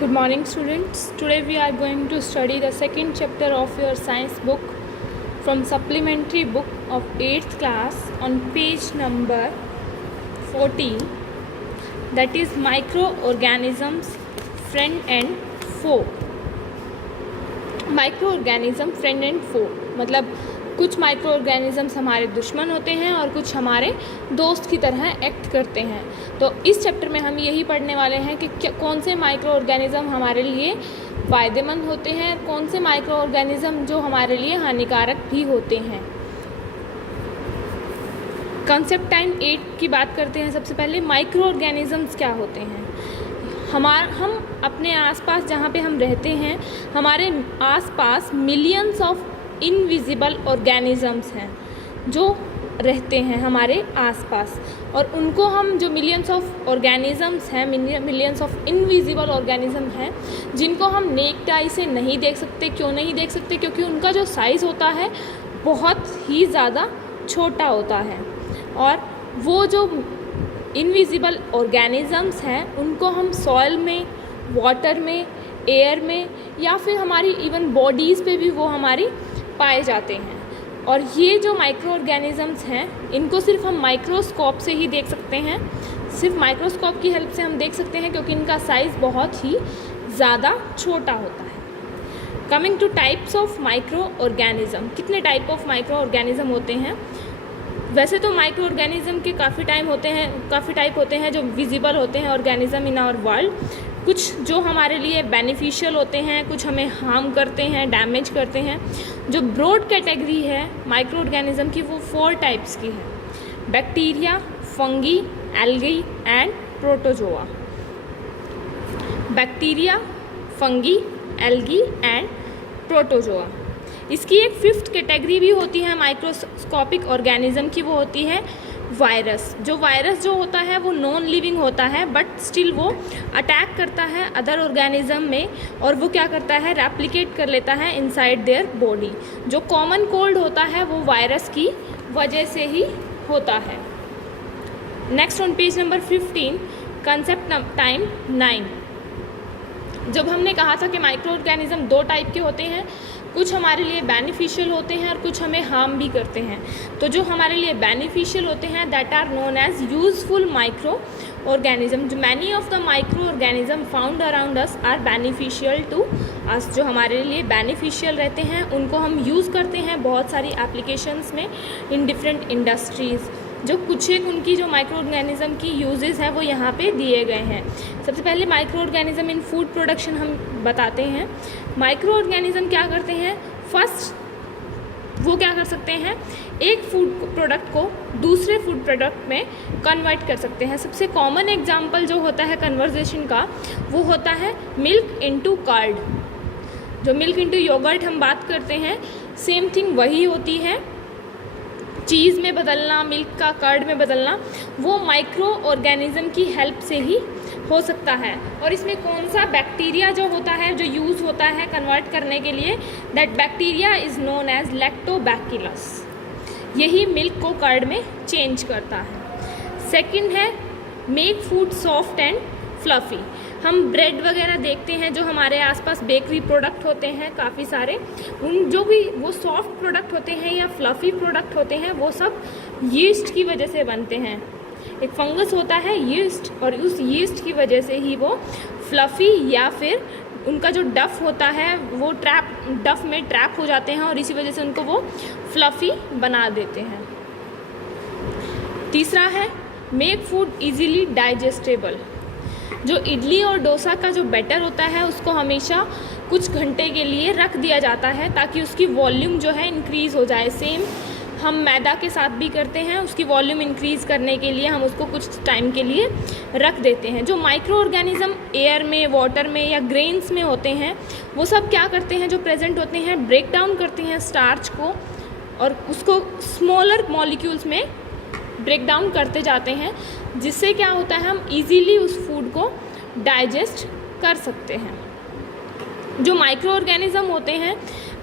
Good morning, students. Today we are going to study the second chapter of your science book from supplementary book of 8th class on page number 14, that is microorganisms friend and foe. Microorganism friend and foe मतलब कुछ microorganisms हमारे दुश्मन होते हैं और कुछ हमारे दोस्त की तरह एक्ट करते हैं। तो इस चैप्टर में हम यही पढ़ने वाले हैं कि कौन से माइक्रोऑर्गेनिज्म हमारे लिए फ़ायदेमंद होते हैं, कौन से माइक्रोऑर्गेनिज्म जो हमारे लिए हानिकारक भी होते हैं। कॉन्सेप्ट टाइम 8 की बात करते हैं। सबसे पहले माइक्रोऑर्गेनिजम्स क्या होते हैं। हम अपने आसपास जहाँ पे हम रहते हैं, हमारे आसपास मिलियंस ऑफ इनविजिबल ऑर्गेनिजम्स हैं जो रहते हैं हमारे आसपास, और उनको हम जो मिलियंस ऑफ ऑर्गेनिजम्स हैं, मिलियंस ऑफ इनविजिबल ऑर्गेनिज्म हैं जिनको हम नेक्ड आई से नहीं देख सकते। क्यों नहीं देख सकते? क्योंकि उनका जो साइज़ होता है बहुत ही ज़्यादा छोटा होता है, और वो जो इनविजिबल ऑर्गेनिजम्स हैं उनको हम सॉइल में, वाटर में, एयर में या फिर हमारी इवन बॉडीज़ पे भी वो हमारी पाए जाते हैं। और ये जो माइक्रो ऑर्गेनिजम्स हैं इनको सिर्फ हम माइक्रोस्कोप से ही देख सकते हैं, सिर्फ माइक्रोस्कोप की हेल्प से हम देख सकते हैं क्योंकि इनका साइज़ बहुत ही ज़्यादा छोटा होता है। Coming two types of micro organism, कितने टाइप ऑफ माइक्रो ऑर्गेनिज्म होते हैं? वैसे तो माइक्रो ऑर्गेनिज्म के काफ़ी टाइप होते हैं जो विजिबल होते हैं ऑर्गेनिज्म इन आवर वर्ल्ड। कुछ जो हमारे लिए बेनिफिशियल होते हैं, कुछ हमें हार्म करते हैं, डैमेज करते हैं। जो ब्रॉड कैटेगरी है माइक्रो ऑर्गेनिज्म की वो 4 टाइप्स की है: bacteria, fungi, algae and protozoa. Bacteria, fungi, algae and protozoa. इसकी एक 5th कैटेगरी भी होती है माइक्रोस्कोपिक ऑर्गेनिज्म की, वो होती है वायरस। जो वायरस जो होता है वो नॉन लिविंग होता है, बट स्टिल वो अटैक करता है अदर ऑर्गेनिज्म में, और वो क्या करता है, रेप्लिकेट कर लेता है इनसाइड देयर बॉडी। जो कॉमन कोल्ड होता है वो वायरस की वजह से ही होता है। Next on page number 15, concept time 9। जब हमने कहा था कि माइक्रो ऑर्गेनिज्म 2 टाइप के होते हैं, कुछ हमारे लिए बेनिफिशियल होते हैं और कुछ हमें हार्म भी करते हैं। तो जो हमारे लिए बेनिफिशियल होते हैं that are known as useful micro organism. जो many of the micro organism found around us are beneficial to us. जो हमारे लिए बेनिफिशियल रहते हैं उनको हम यूज़ करते हैं बहुत सारी एप्लीकेशंस में इन डिफरेंट इंडस्ट्रीज़। जो कुछ एक उनकी जो माइक्रो ऑर्गेनिज्म की यूजेस हैं वो यहाँ पे दिए गए हैं। सबसे पहले micro organism in food production हम बताते हैं। माइक्रो ऑर्गेनिज्म क्या करते हैं? फर्स्ट वो क्या कर सकते हैं, एक फूड प्रोडक्ट को दूसरे फूड प्रोडक्ट में कन्वर्ट कर सकते हैं। सबसे कॉमन एग्जांपल जो होता है कन्वर्जेशन का वो होता है मिल्क इनटू कर्ड। जो मिल्क इनटू योगर्ट हम बात करते हैं, सेम थिंग वही होती है। चीज़ में बदलना, मिल्क का कर्ड में बदलना, वो माइक्रो ऑर्गेनिज्म की हेल्प से ही हो सकता है। और इसमें कौन सा बैक्टीरिया जो होता है जो यूज़ होता है कन्वर्ट करने के लिए, that bacteria is known as lactobacillus. यही मिल्क को कर्ड में चेंज करता है। सेकंड है make food soft and fluffy. हम ब्रेड वगैरह देखते हैं जो हमारे आसपास बेकरी प्रोडक्ट होते हैं काफ़ी सारे, उन जो भी वो सॉफ्ट प्रोडक्ट होते हैं या फ्लफ़ी प्रोडक्ट होते हैं वो सब यीस्ट की वजह से बनते हैं। एक फंगस होता है यीस्ट, और उस यीस्ट की वजह से ही वो फ्लफ़ी या फिर उनका जो डफ होता है वो डफ में ट्रैप हो जाते हैं और इसी वजह से उनको वो फ्लफ़ी बना देते हैं। तीसरा है मेक फूड इजीली डाइजेस्टेबल। जो इडली और डोसा का जो बैटर होता है उसको हमेशा कुछ घंटे के लिए रख दिया जाता है ताकि उसकी वॉल्यूम जो है इंक्रीज़ हो जाए। सेम हम मैदा के साथ भी करते हैं, उसकी वॉल्यूम इंक्रीज़ करने के लिए हम उसको कुछ टाइम के लिए रख देते हैं। जो माइक्रो ऑर्गेनिज्म एयर में, वाटर में या ग्रेन्स में होते हैं वो सब क्या करते हैं, जो प्रेजेंट होते हैं ब्रेक डाउन करते हैं स्टार्च को और उसको स्मॉलर मॉलिक्यूल्स में ब्रेक डाउन करते जाते हैं, जिससे क्या होता है हम इजीली उस फूड को डाइजेस्ट कर सकते हैं। जो माइक्रो ऑर्गेनिज्म होते हैं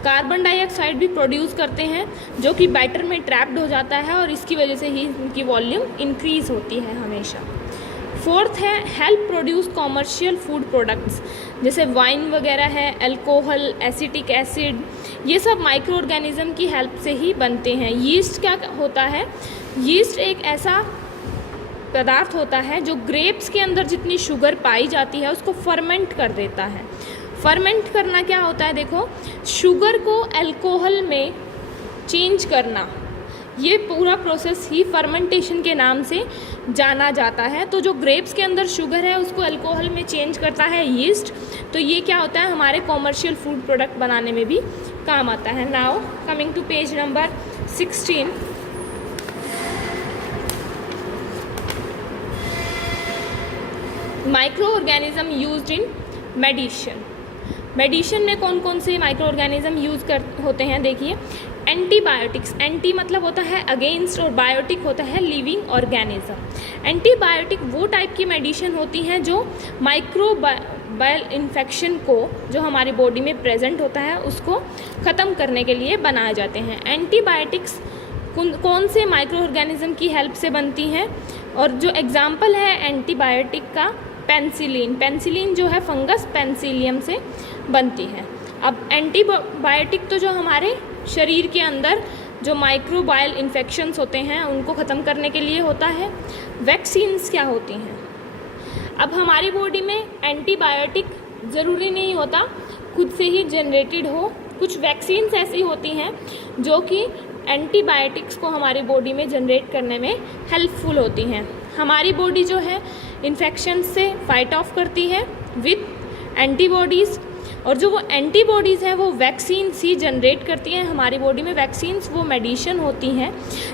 कार्बन डाइऑक्साइड भी प्रोड्यूस करते हैं जो कि बैटर में ट्रैप्ड हो जाता है और इसकी वजह से ही इनकी वॉल्यूम इंक्रीज़ होती है हमेशा। फोर्थ है help produce commercial food products, जैसे वाइन वगैरह है, अल्कोहल, एसिटिक एसिड, ये सब माइक्रो ऑर्गेनिज्म की हेल्प से ही बनते हैं। यीस्ट क्या होता है? यीस्ट एक ऐसा पदार्थ होता है जो ग्रेप्स के अंदर जितनी शुगर पाई जाती है उसको फर्मेंट कर देता है। फर्मेंट करना क्या होता है? देखो, शुगर को अल्कोहल में चेंज करना, ये पूरा प्रोसेस ही फर्मेंटेशन के नाम से जाना जाता है। तो जो ग्रेप्स के अंदर शुगर है उसको अल्कोहल में चेंज करता है यीस्ट। तो ये क्या होता है? हमारे कॉमर्शियल फूड प्रोडक्ट बनाने में भी काम आता है। Now coming to page number 16, micro organism used in medicine. Medicine में कौन कौन से माइक्रो ऑर्गेनिज्म यूज़ होते हैं? देखिए, एंटीबायोटिक्स, एंटी मतलब होता है अगेंस्ट और बायोटिक होता है लिविंग ऑर्गेनिज्म। एंटीबायोटिक वो टाइप की मेडिसिन होती हैं जो माइक्रोबायल इन्फेक्शन को जो हमारी बॉडी में प्रेजेंट होता है उसको ख़त्म करने के लिए बनाए जाते हैं। एंटीबायोटिक्स कौन से माइक्रो ऑर्गेनिज्म की हेल्प से बनती हैं? और जो एग्जाम्पल है एंटीबायोटिक का, पेनिसिलिन। पेनिसिलिन जो है फंगस पेनिसिलियम से बनती है। अब एंटीबायोटिक तो जो हमारे शरीर के अंदर जो माइक्रोबायल इन्फेक्शंस होते हैं उनको ख़त्म करने के लिए होता है। वैक्सीन्स क्या होती हैं? अब हमारी बॉडी में एंटीबायोटिक ज़रूरी नहीं होता खुद से ही जनरेटेड हो, कुछ वैक्सीन्स ऐसी होती हैं जो कि एंटीबायोटिक्स को हमारी बॉडी में जनरेट करने में हेल्पफुल होती हैं। हमारी बॉडी जो है इन्फेक्शन से फाइट ऑफ करती है विथ एंटीबॉडीज़, और जो वो एंटीबॉडीज़ हैं वो वैक्सीन्स ही जनरेट करती हैं हमारी बॉडी में। वैक्सीन्स वो मेडिसिन होती हैं,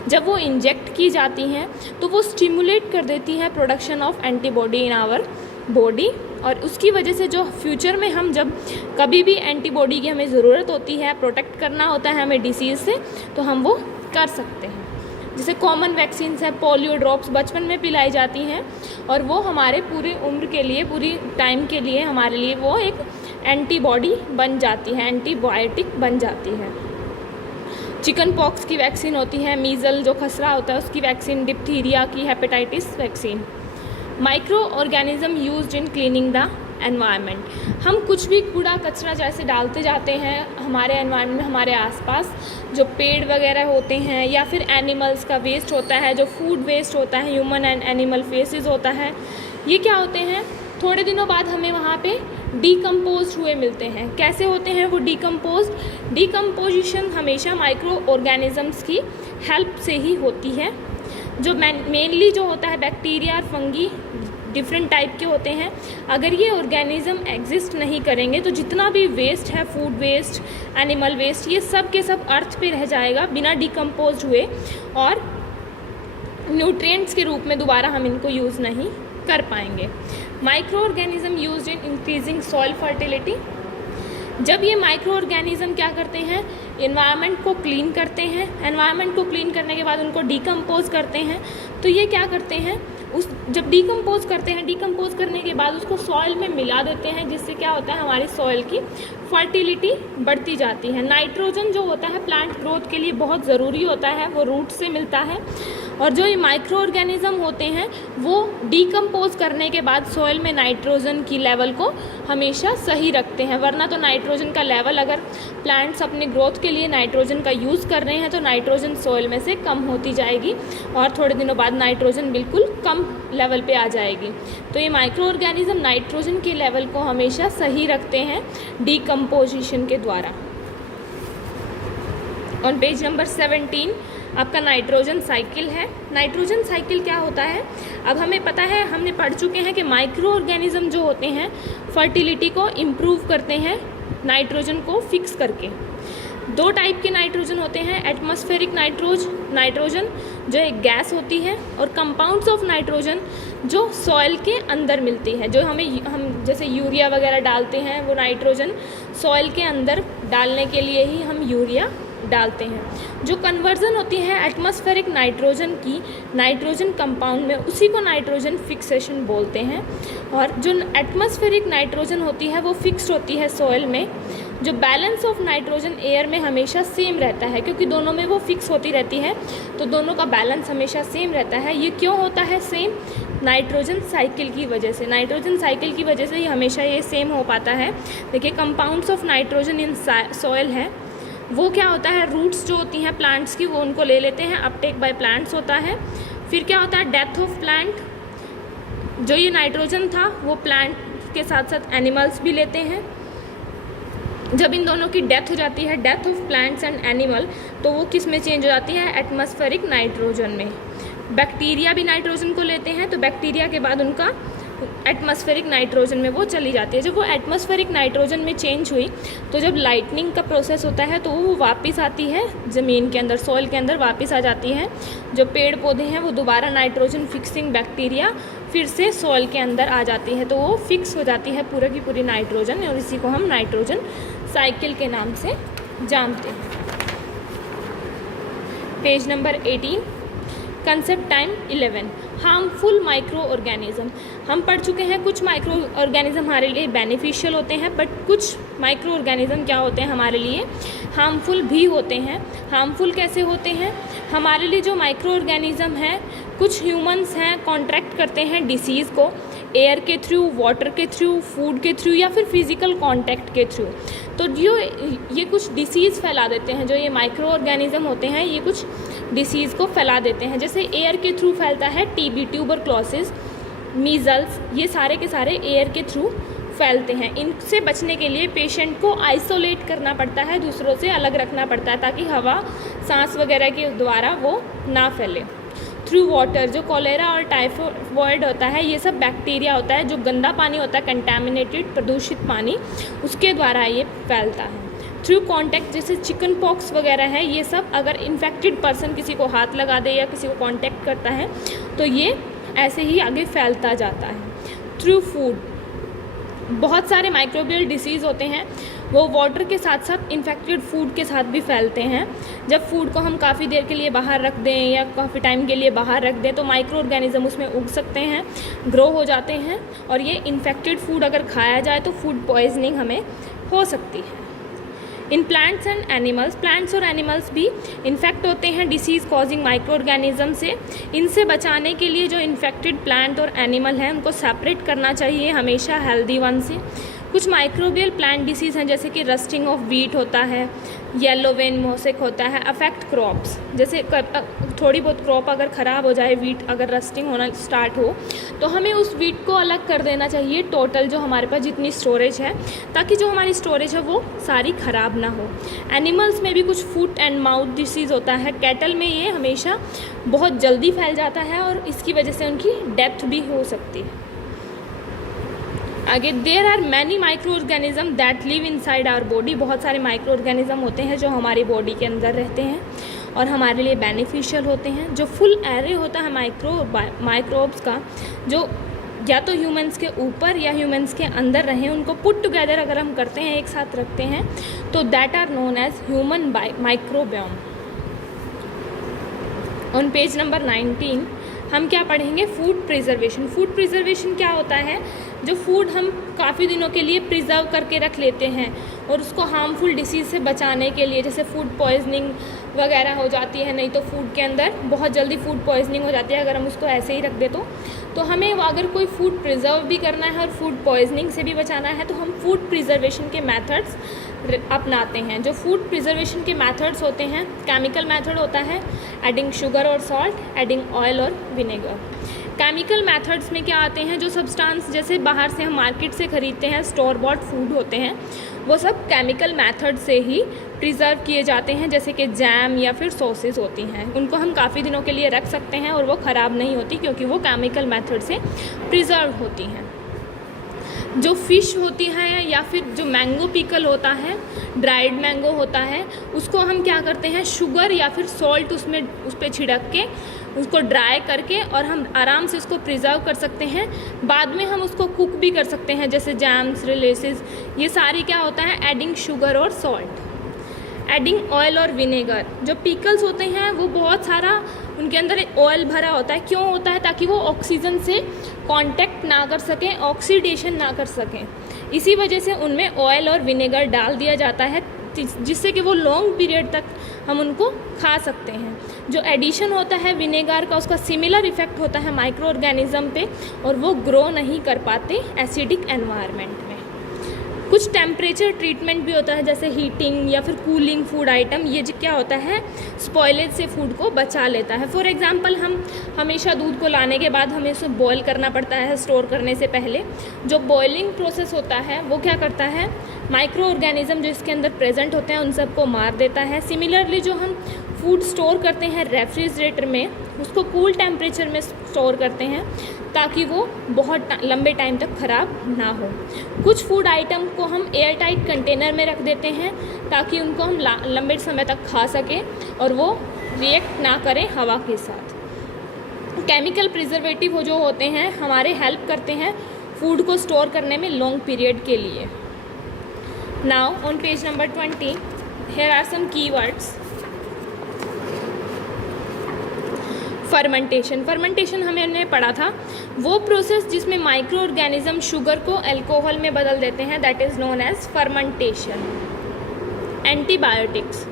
जब वो इंजेक्ट की जाती हैं तो वो स्टिमुलेट कर देती हैं production of antibody in our body, और उसकी वजह से जो फ्यूचर में हम जब कभी भी एंटीबॉडी की हमें ज़रूरत होती है, प्रोटेक्ट करना होता है हमें डिसीज़ से, तो हम वो कर सकते हैं। जैसे कॉमन वैक्सीन्स है, पोलियो ड्रॉप्स बचपन में पिलाई जाती हैं और वो हमारे पूरी उम्र के लिए, पूरी टाइम के लिए हमारे लिए वो एक एंटीबॉडी बन जाती है, एंटीबायोटिक बन जाती है। चिकन पॉक्स की वैक्सीन होती है, मीज़ल जो खसरा होता है उसकी वैक्सीन, डिप्थीरिया की, hepatitis vaccine. Micro organism used in cleaning the environment. हम कुछ भी कूड़ा कचरा जैसे डालते जाते हैं हमारे एनवायरनमेंट में, हमारे आसपास जो पेड़ वगैरह होते हैं या फिर एनिमल्स का वेस्ट होता है, जो फूड वेस्ट होता है, ह्यूमन एंड एनिमल फेसेस होता है, ये क्या होते हैं? थोड़े दिनों बाद हमें वहाँ पे डीकम्पोज हुए मिलते हैं। कैसे होते हैं वो डीकम्पोज? डीकम्पोजिशन हमेशा माइक्रो ऑर्गेनिजम्स की हेल्प से ही होती है। जो मेनली जो होता है बैक्टीरिया और फंगी डिफरेंट टाइप के होते हैं। अगर ये ऑर्गेनिज्म एग्जिस्ट नहीं करेंगे तो जितना भी वेस्ट है, फूड वेस्ट, एनिमल वेस्ट, ये सब के सब अर्थ पे रह जाएगा बिना डिकम्पोज हुए, और न्यूट्रिएंट्स के रूप में दोबारा हम इनको यूज़ नहीं कर पाएंगे। Micro organism used in increasing soil fertility. जब ये माइक्रो ऑर्गेनिज्म क्या करते हैं? एनवायरनमेंट को क्लीन करते हैं। एनवायरनमेंट को क्लीन करने के बाद उनको डिकम्पोज करते हैं। तो ये क्या करते हैं? जब डिकम्पोज करते हैं, डिकम्पोज करने के बाद उसको सॉइल में मिला देते हैं, जिससे क्या होता है? हमारी सॉइल की फर्टिलिटी बढ़ती जाती है। नाइट्रोजन जो होता है प्लांट ग्रोथ के लिए बहुत ज़रूरी होता है, वो रूट से मिलता है। और जो ये माइक्रो ऑर्गेनिज्म होते हैं वो डिकम्पोज करने के बाद सॉइल में नाइट्रोजन की लेवल को हमेशा सही रखते हैं, वरना तो नाइट्रोजन का लेवल, अगर प्लांट्स अपने ग्रोथ के लिए नाइट्रोजन का यूज़ कर रहे हैं तो नाइट्रोजन सॉइल में से कम होती जाएगी और थोड़े दिनों बाद नाइट्रोजन बिल्कुल कम लेवल पे आ जाएगी। तो ये माइक्रो ऑर्गेनिज्म नाइट्रोजन के लेवल को हमेशा सही रखते हैं डिकम्पोजिशन के द्वारा। ऑन पेज नंबर 17 आपका नाइट्रोजन साइकिल है। नाइट्रोजन साइकिल क्या होता है? अब हमें पता है, हमने पढ़ चुके हैं कि माइक्रो ऑर्गेनिज्म जो होते हैं फर्टिलिटी को इम्प्रूव करते हैं नाइट्रोजन को फिक्स करके। दो टाइप के नाइट्रोजन होते हैं, एटमॉस्फेरिक नाइट्रोजन जो एक गैस होती है, और कंपाउंड्स ऑफ नाइट्रोजन जो सॉइल के अंदर मिलती है। जो हम जैसे यूरिया वगैरह डालते हैं वो नाइट्रोजन सॉइल के अंदर डालने के लिए ही हम यूरिया डालते हैं। जो कन्वर्जन होती है एटमॉस्फेरिक नाइट्रोजन की नाइट्रोजन कंपाउंड में, उसी को नाइट्रोजन फिक्सेशन बोलते हैं। और जो एटमॉस्फेरिक नाइट्रोजन होती है वो फिक्स्ड होती है सॉइल में। जो बैलेंस ऑफ नाइट्रोजन एयर में हमेशा सेम रहता है, क्योंकि दोनों में वो फिक्स होती रहती है तो दोनों का बैलेंस हमेशा सेम रहता है। ये क्यों होता है सेम? नाइट्रोजन साइकिल की वजह से। नाइट्रोजन साइकिल की वजह से ही हमेशा ये सेम हो पाता है। देखिए compounds of nitrogen in soil है, वो क्या होता है, रूट्स जो होती हैं प्लांट्स की वो उनको ले लेते हैं, अपटेक बाय प्लांट्स होता है। फिर क्या होता है, डेथ ऑफ प्लांट, जो ये नाइट्रोजन था वो प्लांट के साथ साथ एनिमल्स भी लेते हैं। जब इन दोनों की डेथ हो जाती है, death of plants and animal, तो वो किस में चेंज हो जाती है, एटमॉस्फेरिक नाइट्रोजन में। बैक्टीरिया भी नाइट्रोजन को लेते हैं, तो बैक्टीरिया के बाद उनका एटमॉस्फेरिक नाइट्रोजन में वो चली जाती है। जब वो एटमॉस्फेरिक नाइट्रोजन में चेंज हुई तो जब लाइटनिंग का प्रोसेस होता है तो वो वापस आती है ज़मीन के अंदर, सॉइल के अंदर वापस आ जाती है। जो पेड़ पौधे हैं वो दोबारा नाइट्रोजन फिक्सिंग बैक्टीरिया फिर से सॉइल के अंदर आ जाती है, तो वो फिक्स हो जाती है पूरा की पूरी नाइट्रोजन, और इसी को हम नाइट्रोजन साइकिल के नाम से जानते हैं। Page number 18, concept time 11, harmful micro organism. हम पढ़ चुके हैं कुछ माइक्रो ऑर्गेनिज्म हमारे लिए बेनिफिशियल होते हैं, बट कुछ माइक्रो ऑर्गेनिज्म क्या होते हैं, हमारे लिए हार्मफुल भी होते हैं। हार्मफुल कैसे होते हैं, हमारे लिए जो माइक्रो ऑर्गेनिज्म हैं, कुछ ह्यूमंस हैं कॉन्ट्रैक्ट करते हैं डिसीज़ को एयर के थ्रू, वाटर के थ्रू, फूड के थ्रू या फिर फिजिकल कांटेक्ट के थ्रू। तो जो ये कुछ डिसीज़ फैला देते हैं, जो ये माइक्रो ऑर्गेनिज्म होते हैं ये कुछ डिसीज़ को फैला देते हैं। जैसे एयर के थ्रू फैलता है टीबी, ट्यूबरक्लोसिस, मीज़ल्स, ये सारे के सारे एयर के थ्रू फैलते हैं। इनसे बचने के लिए पेशेंट को आइसोलेट करना पड़ता है, दूसरों से अलग रखना पड़ता है ताकि हवा, सांस वगैरह के द्वारा वो ना फैले। थ्रू वाटर, जो कॉलेरा और टाइफॉइड होता है ये सब बैक्टीरिया होता है, जो गंदा पानी होता है कंटैमिनेटेड प्रदूषित पानी, उसके द्वारा ये फैलता है। थ्रू कांटेक्ट, जैसे चिकन पॉक्स वगैरह है, ये सब अगर इन्फेक्टेड पर्सन किसी को हाथ लगा दे या किसी को कांटेक्ट करता है तो ये ऐसे ही आगे फैलता जाता है। थ्रू फूड, बहुत सारे माइक्रोबियल डिसीज़ होते हैं वो वाटर के साथ साथ इन्फेक्टेड फूड के साथ भी फैलते हैं। जब फूड को हम काफ़ी देर के लिए बाहर रख दें या काफ़ी टाइम के लिए बाहर रख दें तो माइक्रो ऑर्गेनिज्म उसमें उग सकते हैं, ग्रो हो जाते हैं, और ये इन्फेक्टेड फूड अगर खाया जाए तो फूड पॉइजनिंग हमें हो सकती है। In plants and animals, plants और एनिमल्स भी इन्फेक्ट होते हैं डिसीज़ कॉजिंग माइक्रो ऑर्गेनिज्म से। इनसे बचाने के लिए जो इन्फेक्टेड प्लांट और एनिमल हैं उनको सेपरेट करना चाहिए हमेशा हेल्दी वन से। कुछ माइक्रोबियल प्लांट डिसीज़ हैं जैसे कि रस्टिंग ऑफ वीट होता है, येलो वेन मोसेक होता है, अफेक्ट क्रॉप्स, जैसे थोड़ी बहुत क्रॉप अगर ख़राब हो जाए, वीट अगर रस्टिंग होना स्टार्ट हो तो हमें उस वीट को अलग कर देना चाहिए टोटल जो हमारे पास जितनी स्टोरेज है, ताकि जो हमारी स्टोरेज है वो सारी ख़राब ना हो। एनिमल्स में भी कुछ फुट एंड माउथ डिसीज़ होता है, कैटल में ये हमेशा बहुत जल्दी फैल जाता है और इसकी वजह से उनकी डेथ भी हो सकती है। आगे, there are many micro organism that live inside our body, बहुत सारे माइक्रो ऑर्गेनिज्म होते हैं जो हमारी बॉडी के अंदर रहते हैं और हमारे लिए बेनिफिशियल होते हैं। जो फुल एरे होता है माइक्रोब्स का, जो या तो ह्यूमंस के ऊपर या ह्यूमंस के अंदर रहें, उनको पुट टुगेदर अगर हम करते हैं, एक साथ रखते हैं, तो that are known as human microbiome. On page number 19 हम क्या पढ़ेंगे, फूड प्रिजर्वेशन। फूड प्रिजर्वेशन क्या होता है, जो फूड हम काफ़ी दिनों के लिए प्रिजर्व करके रख लेते हैं और उसको हार्मफुल डिसीज़ से बचाने के लिए, जैसे फूड पॉइजनिंग वगैरह हो जाती है, नहीं तो फूड के अंदर बहुत जल्दी फूड पॉइजनिंग हो जाती है अगर हम उसको ऐसे ही रख दे तो हमें अगर कोई फूड प्रिजर्व भी करना है और फूड पॉइजनिंग से भी बचाना है तो हम फूड प्रिजर्वेशन के मेथड्स अपनाते हैं। जो फूड प्रिजर्वेशन के मेथड्स होते हैं, केमिकल मेथड होता है एडिंग शुगर और सॉल्ट, एडिंग ऑयल और विनेगर। केमिकल मेथड्स में क्या आते हैं, जो सब्सटेंस जैसे बाहर से हम मार्केट से ख़रीदते हैं, स्टोर बॉट फूड होते हैं, वो सब केमिकल मेथड से ही प्रिजर्व किए जाते हैं, जैसे कि जैम या फिर सॉसेस होती हैं, उनको हम काफ़ी दिनों के लिए रख सकते हैं और वो ख़राब नहीं होती क्योंकि वो केमिकल मेथड से प्रिजर्व होती हैं। जो फ़िश होती है या फिर जो मैंगो पिकल होता है, ड्राइड मैंगो होता है, उसको हम क्या करते हैं, शुगर या फिर सॉल्ट उस पर छिड़क के उसको ड्राई करके और हम आराम से उसको प्रिजर्व कर सकते हैं। बाद में हम उसको कुक भी कर सकते हैं, जैसे जैम्स, रिलेसेस, ये सारी क्या होता है, एडिंग शुगर और सॉल्ट। एडिंग ऑयल और विनेगर, जो पिकल्स होते हैं वो बहुत सारा उनके अंदर ऑयल भरा होता है, क्यों होता है, ताकि वो ऑक्सीजन से कांटेक्ट ना कर सकें, ऑक्सीडेशन ना कर सकें, इसी वजह से उनमें ऑयल और विनेगर डाल दिया जाता है जिससे कि वो लॉन्ग पीरियड तक हम उनको खा सकते हैं। जो एडिशन होता है विनेगर का, उसका सिमिलर इफ़ेक्ट होता है माइक्रो ऑर्गेनिज्म पे, और वो ग्रो नहीं कर पाते एसिडिक एनवायरनमेंट में। कुछ टेम्परेचर ट्रीटमेंट भी होता है, जैसे हीटिंग या फिर कूलिंग फूड आइटम। ये क्या होता है, स्पॉयलेज से फूड को बचा लेता है। फॉर एग्जांपल, हम हमेशा दूध को लाने के बाद हमें उसे बॉयल करना पड़ता है स्टोर करने से पहले। जो बॉयलिंग प्रोसेस होता है वो क्या करता है, माइक्रो ऑर्गेनिज्म जो इसके अंदर प्रेजेंट होते हैं उन सबको मार देता है। सिमिलरली जो हम फूड स्टोर करते हैं रेफ्रिजरेटर में, उसको कूल टेम्परेचर में स्टोर करते हैं ताकि वो बहुत लंबे टाइम तक ख़राब ना हो। कुछ फूड आइटम को हम एयर टाइट कंटेनर में रख देते हैं ताकि उनको हम लंबे समय तक खा सकें और वो रिएक्ट ना करें हवा के साथ। केमिकल प्रिजर्वेटिव जो होते हैं हमारे हेल्प करते हैं फूड को स्टोर करने में लॉन्ग पीरियड के लिए। Now on page number 20 here are some keywords। Fermentation हमने पढ़ा था, वो प्रोसेस जिसमें माइक्रो ऑर्गेनिज्म शुगर को अल्कोहल में बदल देते हैं, that is known as fermentation. Antibiotics,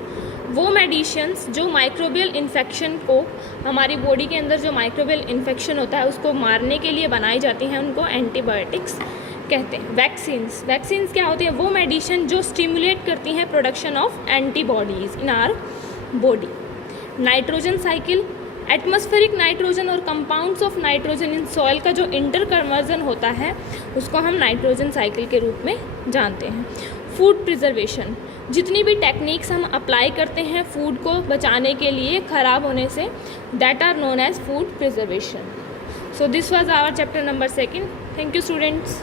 वो मेडिसिन्स जो माइक्रोबियल इन्फेक्शन को, हमारी बॉडी के अंदर जो माइक्रोबियल इन्फेक्शन होता है उसको मारने के लिए बनाई जाती हैं, उनको एंटीबायोटिक्स कहते हैं। वैक्सीन्स क्या होती है, वो मेडिसिन जो स्टिमुलेट करती हैं production of antibodies in our body. Nitrogen cycle, atmospheric nitrogen और compounds of nitrogen in soil का जो इंटर कन्वर्जन होता है उसको हम नाइट्रोजन साइकिल के रूप में जानते हैं। फूड प्रिजर्वेशन, जितनी भी टेक्निक्स हम अप्लाई करते हैं फूड को बचाने के लिए ख़राब होने से, that are known as food preservation. So this was our chapter number 2। Thank you students.